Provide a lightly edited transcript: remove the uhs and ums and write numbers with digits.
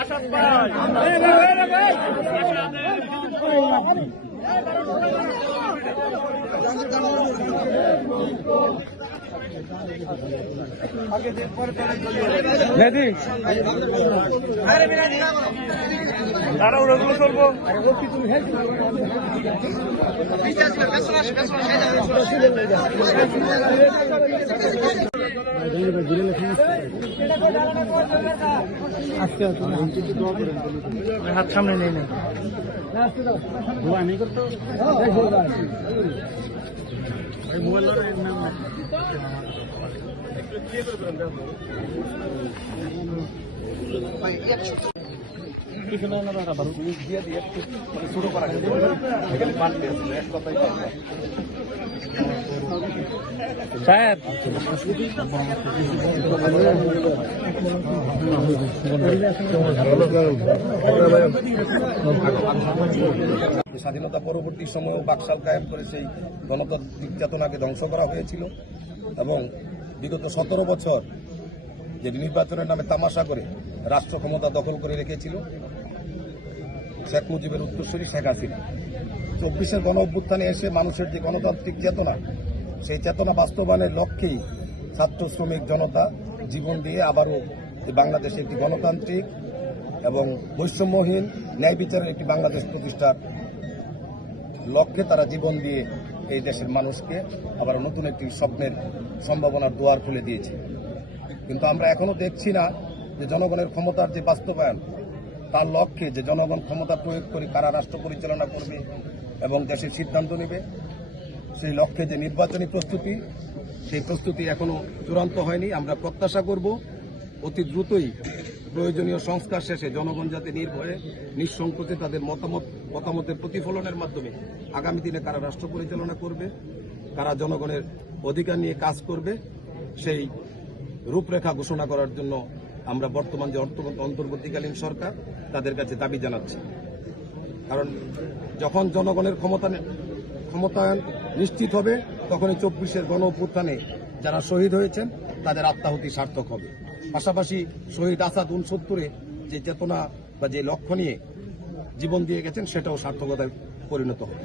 আসাদ ভাই দাঁড়াও ওগুলো চলবো হাত সামনে নেই না শুরু করা স্যার স্বাধীনতা পরবর্তী সময়েও বাকশাল কায়েম করে সেই গণতান্ত্রিক চেতনাকে ধ্বংস করা হয়েছিল এবং বিগত 17 বছর যে নির্বাচনের নামে তামাশা করে রাষ্ট্র ক্ষমতা দখল করে রেখেছিল শেখ মুজিবের উত্তরসূরি শেখ হাসিনা। 24-এর গণ অভ্যুত্থানে এসে মানুষের যে গণতান্ত্রিক চেতনা, সেই চেতনা বাস্তবায়নের লক্ষ্যেই ছাত্র শ্রমিক জনতা জীবন দিয়ে আবারও বাংলাদেশে একটি গণতান্ত্রিক এবং বৈষম্যহীন ন্যায় বিচারের একটি বাংলাদেশ প্রতিষ্ঠার লক্ষ্যে তারা জীবন দিয়ে এই দেশের মানুষকে আবার নতুন একটি স্বপ্নের সম্ভাবনার দুয়ার খুলে দিয়েছে। কিন্তু আমরা এখনো দেখছি না যে জনগণের ক্ষমতার যে বাস্তবায়ন, তার লক্ষ্যে যে জনগণ ক্ষমতা প্রয়োগ করে কারা রাষ্ট্র পরিচালনা করবে এবং দেশের সিদ্ধান্ত নেবে, সেই লক্ষ্যে যে নির্বাচনী প্রস্তুতি, সেই প্রস্তুতি এখনো চূড়ান্ত হয়নি। আমরা প্রত্যাশা করব অতি দ্রুতই প্রয়োজনীয় সংস্কার শেষে জনগণ যাতে নির্ভয়ে নিঃসংকোচে তাদের মতামতের প্রতিফলনের মাধ্যমে আগামী দিনে কারা রাষ্ট্র পরিচালনা করবে, কারা জনগণের অধিকার নিয়ে কাজ করবে, সেই রূপরেখা ঘোষণা করার জন্য আমরা বর্তমান যে অন্তর্বর্তীকালীন সরকার তাদের কাছে দাবি জানাচ্ছি। কারণ যখন জনগণের ক্ষমতায়ন নিশ্চিত হবে, তখনই 24-এর গণ অভ্যুত্থানে যারা শহীদ হয়েছেন তাদের আত্মাহুতি সার্থক হবে। পাশাপাশি শহীদ আসাদ 69-এ যে চেতনা বা যে লক্ষ্য নিয়ে জীবন দিয়ে গেছেন, সেটাও সার্থকতায় পরিণত হবে।